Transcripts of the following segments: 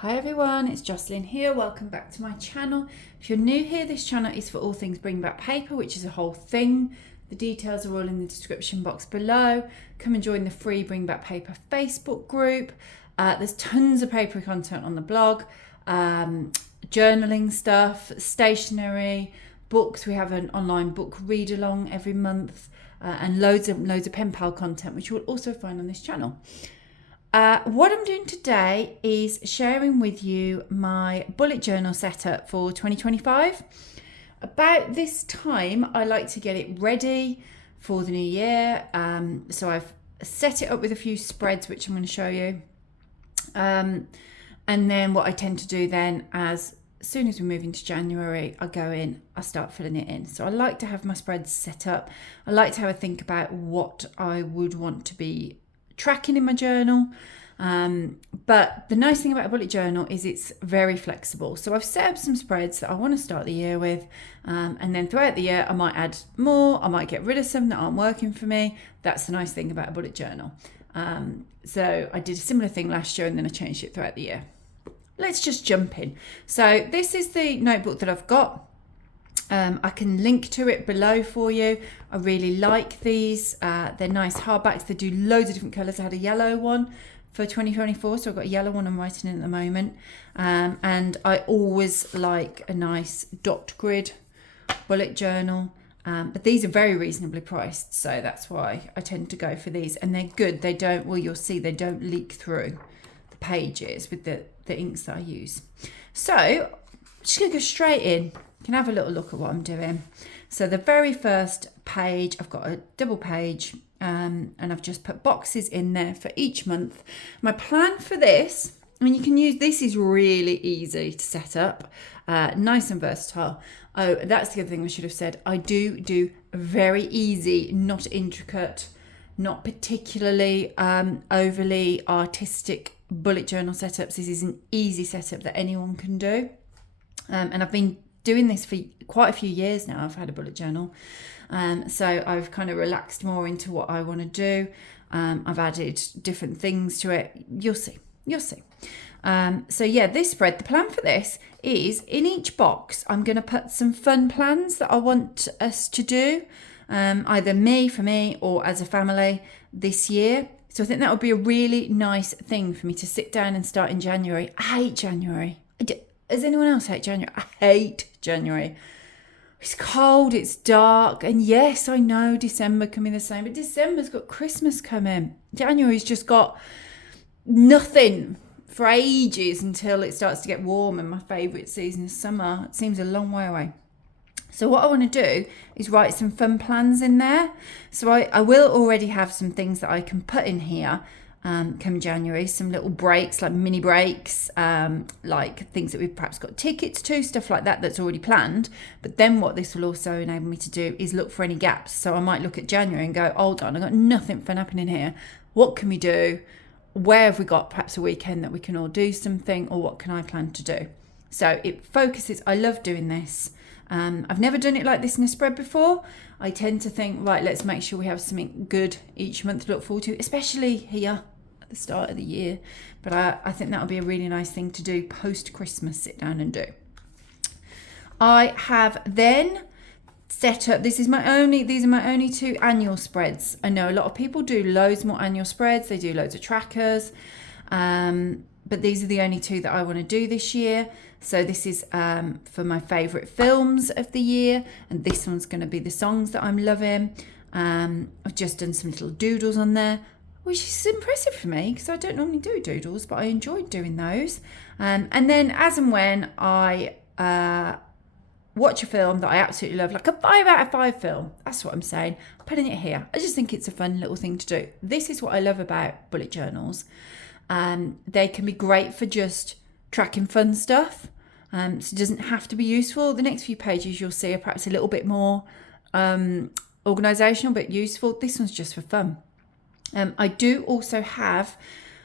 Hi everyone, it's Jocelyn here. Welcome back to my channel. If you're new here, this channel is for all things bring back paper, which is a whole thing. The details are all in the description box below. Come and join the free Bring Back Paper Facebook group. There's tons of paper content on the blog, journaling stuff, stationery, books. We have an online book read along every month, and loads of pen pal content, which you will also find on this channel. What I'm doing today is sharing with you my bullet journal setup for 2025. About this time, I like to get it ready for the new year. So I've set it up with a few spreads, which I'm going to show you. And then what I tend to do then, as soon as we move into January, I go in, I start filling it in. So I like to have my spreads set up. I like to have a think about what I would want to be tracking in my journal, but the nice thing about a bullet journal is it's very flexible. So I've set up some spreads that I want to start the year with, and then throughout the year I might add more, I might get rid of some that aren't working for me. That's the nice thing about a bullet journal. So I did a similar thing last year and then I changed it throughout the year. Let's just jump in. So this is the notebook that I've got. I can link to it below for you. I really like these. They're nice hardbacks. They do loads of different colours. I had a yellow one for 2024, so I've got a yellow one I'm writing in at the moment. And I always like a nice dot grid bullet journal. But these are very reasonably priced, so that's why I tend to go for these. And they're good. They don't, well, you'll see they don't leak through the pages with the inks that I use. So I'm just going to go straight in. You can have a little look at what I'm doing. So the very first page, I've got a double page, and I've just put boxes in there for each month. My plan for this, I mean, you can use, this is really easy to set up, nice and versatile. Oh, that's the other thing I should have said. I do very easy, not intricate, not particularly overly artistic bullet journal setups. This is an easy setup that anyone can do. And I've been doing this for quite a few years now. I've had a bullet journal. So I've kind of relaxed more into what I want to do. I've added different things to it. You'll see. So yeah, this spread, the plan for this is in each box, I'm going to put some fun plans that I want us to do, either for me or as a family this year. So I think that would be a really nice thing for me to sit down and start in January. I hate January. Does anyone else hate January? I hate January. It's cold, it's dark, and yes, I know December can be the same, but December's got Christmas coming. January's just got nothing for ages until it starts to get warm, and my favourite season is summer. It seems a long way away. So what I want to do is write some fun plans in there. So I will already have some things that I can put in here come January, some little breaks, like mini breaks, like things that we've perhaps got tickets to, stuff like that that's already planned. But then what this will also enable me to do is look for any gaps. So I might look at January and go, hold on, I've got nothing fun happening here. What can we do? Where have we got perhaps a weekend that we can all do something, or what can I plan to do? So it focuses, I love doing this. I've never done it like this in a spread before. I tend to think, right, let's make sure we have something good each month to look forward to, especially here at the start of the year. But I think that would be a really nice thing to do post-Christmas, sit down and do. I have then set up, these are my only two annual spreads. I know a lot of people do loads more annual spreads. They do loads of trackers. But these are the only two that I want to do this year. So this is for my favourite films of the year, and this one's going to be the songs that I'm loving. I've just done some little doodles on there, which is impressive for me because I don't normally do doodles, but I enjoyed doing those. And then as and when I watch a film that I absolutely love, like a 5 out of 5 film, that's what I'm saying, I'm putting it here. I just think it's a fun little thing to do. This is what I love about bullet journals. They can be great for just tracking fun stuff. So it doesn't have to be useful. The next few pages you'll see are perhaps a little bit more organisational, but useful. This one's just for fun. I do also have,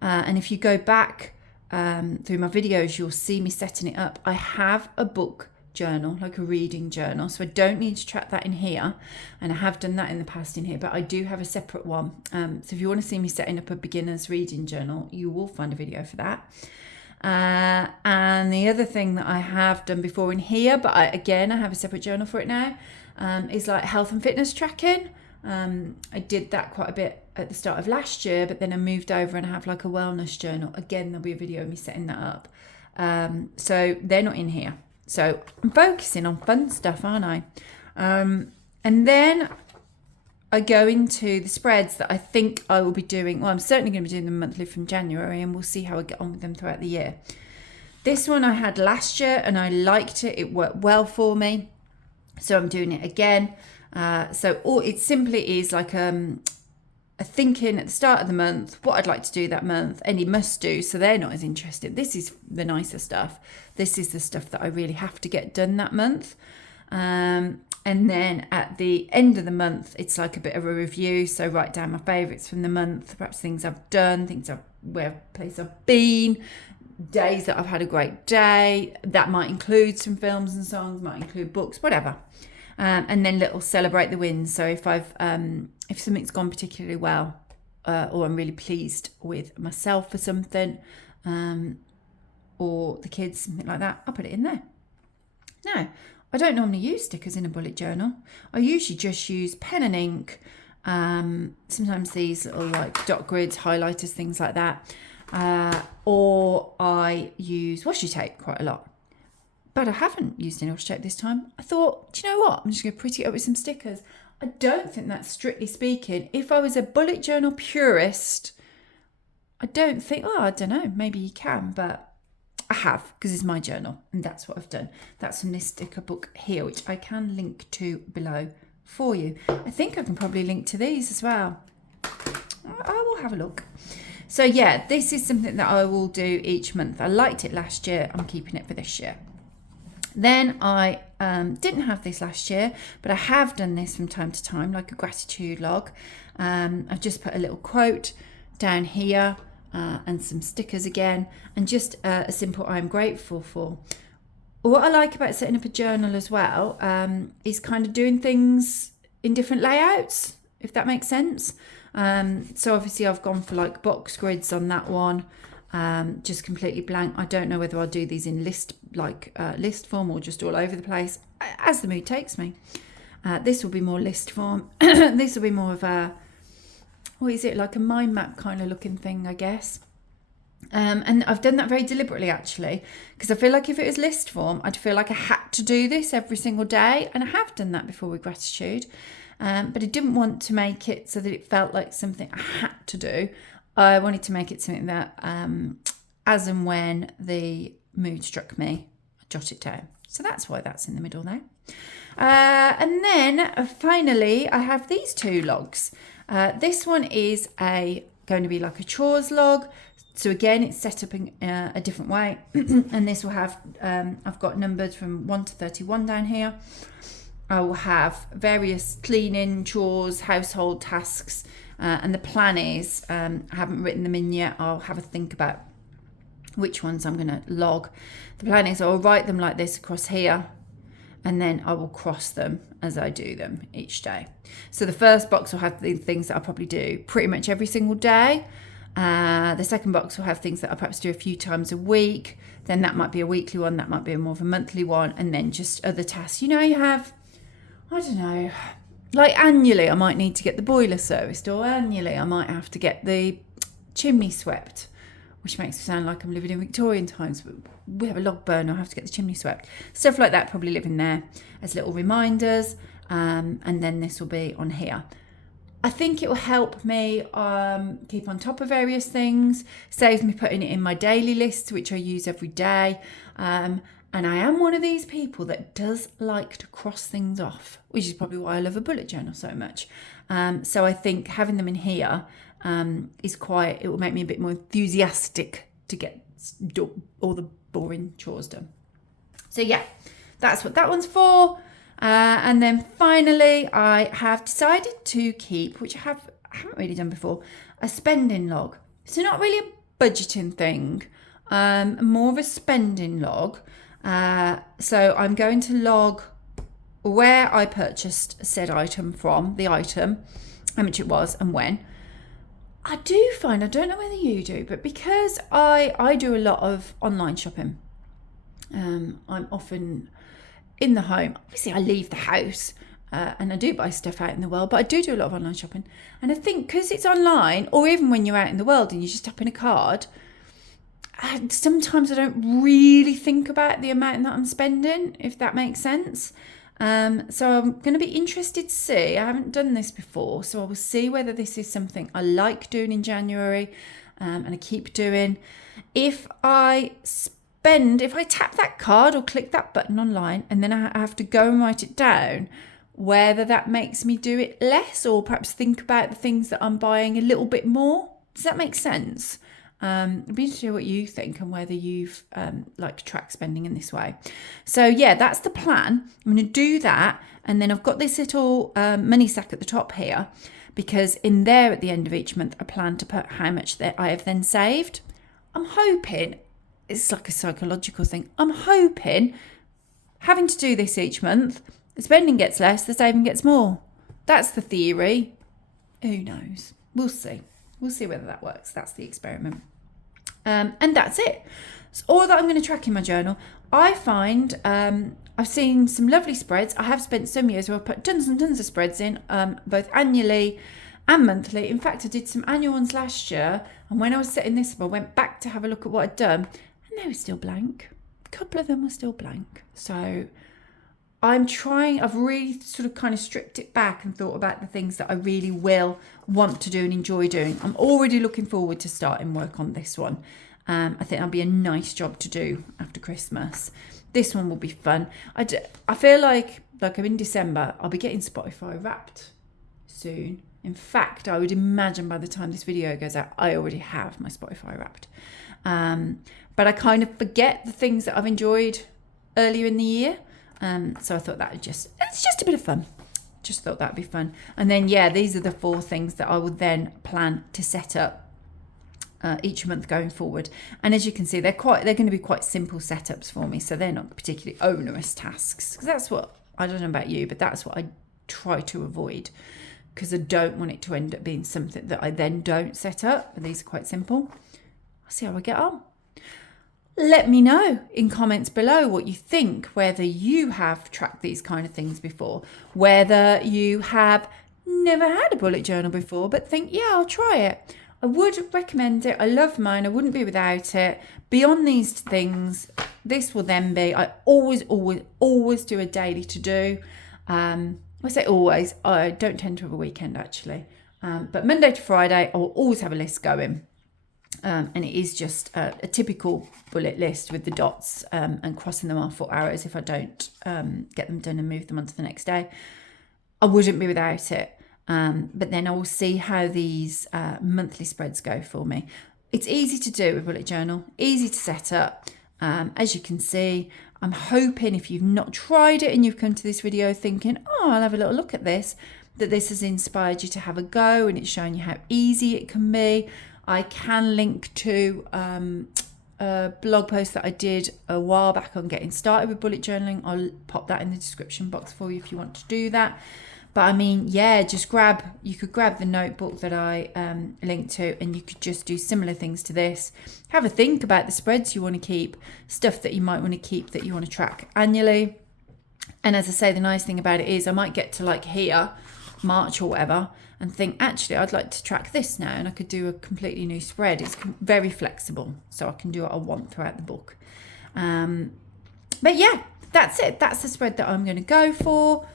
and if you go back through my videos, you'll see me setting it up. I have a book journal, like a reading journal, so I don't need to track that in here, and I have done that in the past in here, but I do have a separate one. So if you want to see me setting up a beginner's reading journal, you will find a video for that. And the other thing that I have done before in here, but I have a separate journal for it now, is like health and fitness tracking. I did that quite a bit at the start of last year, but then I moved over and I have like a wellness journal. Again, there'll be a video of me setting that up. So they're not in here. So I'm focusing on fun stuff, aren't I? And then I go into the spreads that I think I will be doing. Well, I'm certainly going to be doing them monthly from January, and we'll see how I get on with them throughout the year. This one I had last year and I liked it. It worked well for me. So I'm doing it again. So all it simply is like a thinking at the start of the month, what I'd like to do that month, any must do, so they're not as interested. This is the nicer stuff. This is the stuff that I really have to get done that month. And then at the end of the month, it's like a bit of a review. So write down my favourites from the month, perhaps things I've done, place I've been, days that I've had a great day. That might include some films and songs, might include books, whatever. And then little celebrate the wins. So if if something's gone particularly well, or I'm really pleased with myself for something, or the kids, something like that, I'll put it in there. Now, I don't normally use stickers in a bullet journal. I usually just use pen and ink. Sometimes these little like dot grids, highlighters, things like that. Or I use washi tape quite a lot. But I haven't used any washi tape this time. I thought, do you know what? I'm just going to pretty it up with some stickers. I don't think that's strictly speaking. If I was a bullet journal purist, I don't think, I don't know, maybe you can, but I have, because it's my journal, and that's what I've done. That's from this sticker book here, which I can link to below for you. I think I can probably link to these as well. I will have a look. So yeah, this is something that I will do each month. I liked it last year. I'm keeping it for this year. Then I didn't have this last year, but I have done this from time to time, like a gratitude log. I've just put a little quote down here, and some stickers again, and just a simple I'm grateful for. What I like about setting up a journal as well is kind of doing things in different layouts, if that makes sense. So obviously I've gone for like box grids on that one, just completely blank. I don't know whether I'll do these in list form or just all over the place, as the mood takes me. This will be more list form. This will be more of a, what is it, like a mind map kind of looking thing, I guess. And I've done that very deliberately, actually, because I feel like if it was list form, I'd feel like I had to do this every single day. And I have done that before with gratitude. But I didn't want to make it so that it felt like something I had to do. I wanted to make it something that, as and when the mood struck me, I jot it down. So that's why that's in the middle there. And then finally, I have these two logs. This one is going to be like a chores log. So again, it's set up in a different way. And this will have, I've got numbered from 1 to 31 down here. I will have various cleaning, chores, household tasks. And the plan is, I haven't written them in yet. I'll have a think about which ones I'm going to log. The plan is I'll write them like this across here, and then I will cross them as I do them each day. So the first box will have the things that I'll probably do pretty much every single day. The second box will have things that I'll perhaps do a few times a week. Then that might be a weekly one, that might be more of a monthly one, and then just other tasks. You have, I don't know, like annually I might need to get the boiler serviced, or annually I might have to get the chimney swept, which makes it sound like I'm living in Victorian times, but we have a log burner, I have to get the chimney swept. Stuff like that probably live in there as little reminders, and then this will be on here. I think it will help me keep on top of various things, saves me putting it in my daily list, which I use every day. And I am one of these people that does like to cross things off, which is probably why I love a bullet journal so much. So I think having them in here it will make me a bit more enthusiastic to get all the boring chores done. So yeah, that's what that one's for. And then finally, I have decided to keep, which I haven't really done before, a spending log. So not really a budgeting thing, more of a spending log. So I'm going to log where I purchased said item from, the item, how much it was and when. I do find, I don't know whether you do, but because I do a lot of online shopping, I'm often in the home. Obviously, I leave the house and I do buy stuff out in the world, but I do a lot of online shopping. And I think because it's online, or even when you're out in the world and you just tap in a card, sometimes I don't really think about the amount that I'm spending, if that makes sense. So I'm going to be interested to see. I haven't done this before, so I will see whether this is something I like doing in January and I keep doing. If I tap that card or click that button online and then I have to go and write it down, whether that makes me do it less or perhaps think about the things that I'm buying a little bit more. Does that make sense? I'd be interested to hear what you think and whether you've like track spending in this way. So yeah, that's the plan. I'm going to do that, and then I've got this little money sack at the top here, because in there at the end of each month I plan to put how much that I have then saved. I'm hoping, it's like a psychological thing, I'm hoping having to do this each month, the spending gets less, the saving gets more. That's the theory. Who knows? We'll see. We'll see whether that works. That's the experiment. And that's it. It's all that I'm going to track in my journal. I find I've seen some lovely spreads. I have spent some years where I've put tons and tons of spreads in, both annually and monthly. In fact, I did some annual ones last year. And when I was setting this up, I went back to have a look at what I'd done. And they were still blank. A couple of them were still blank. So I've really sort of kind of stripped it back and thought about the things that I really will want to do and enjoy doing. I'm already looking forward to starting work on this one. I think that'll be a nice job to do after Christmas. This one will be fun. I feel like I'm in December, I'll be getting Spotify Wrapped soon. In fact, I would imagine by the time this video goes out, I already have my Spotify Wrapped. But I kind of forget the things that I've enjoyed earlier in the year. So I thought it's just a bit of fun. Just thought that'd be fun. And then, yeah, these are the 4 things that I would then plan to set up each month going forward. And as you can see, they're going to be quite simple setups for me. So they're not particularly onerous tasks. Because that's what, I don't know about you, but that's what I try to avoid. Because I don't want it to end up being something that I then don't set up. But these are quite simple. I'll see how I get on. Let me know in comments below what you think, whether you have tracked these kind of things before, whether you have never had a bullet journal before but think, yeah, I'll try it. I would recommend it. I love mine. I wouldn't be without it. Beyond these things, this will then be, I always do a daily to do. I say always, I don't tend to have a weekend actually. But Monday to Friday, I will always have a list going. And it is just a typical bullet list with the dots and crossing them off for arrows if I don't get them done and move them on to the next day. I wouldn't be without it. But then I will see how these monthly spreads go for me. It's easy to do with bullet journal, easy to set up. As you can see, I'm hoping if you've not tried it and you've come to this video thinking, oh, I'll have a little look at this, that this has inspired you to have a go and it's shown you how easy it can be. I can link to a blog post that I did a while back on getting started with bullet journaling. I'll pop that in the description box for you if you want to do that. But I mean, yeah, you could grab the notebook that I linked to and you could just do similar things to this. Have a think about the spreads you want to keep, stuff that you might want to keep that you want to track annually. And as I say, the nice thing about it is I might get to like here, March or whatever, and think, actually, I'd like to track this now, and I could do a completely new spread. It's very flexible, so I can do what I want throughout the book. But yeah, that's it. That's the spread that I'm going to go for.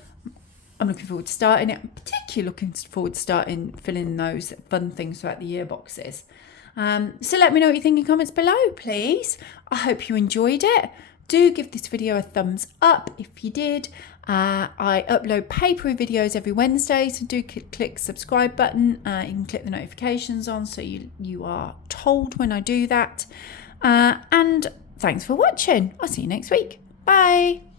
I'm looking forward to starting it. I'm particularly looking forward to starting filling in those fun things throughout the year boxes. So let me know what you think in comments below, please. I hope you enjoyed it. Do give this video a thumbs up if you did. I upload papery videos every Wednesday, so do click subscribe button. You can click the notifications on so you are told when I do that. And thanks for watching. I'll see you next week. Bye.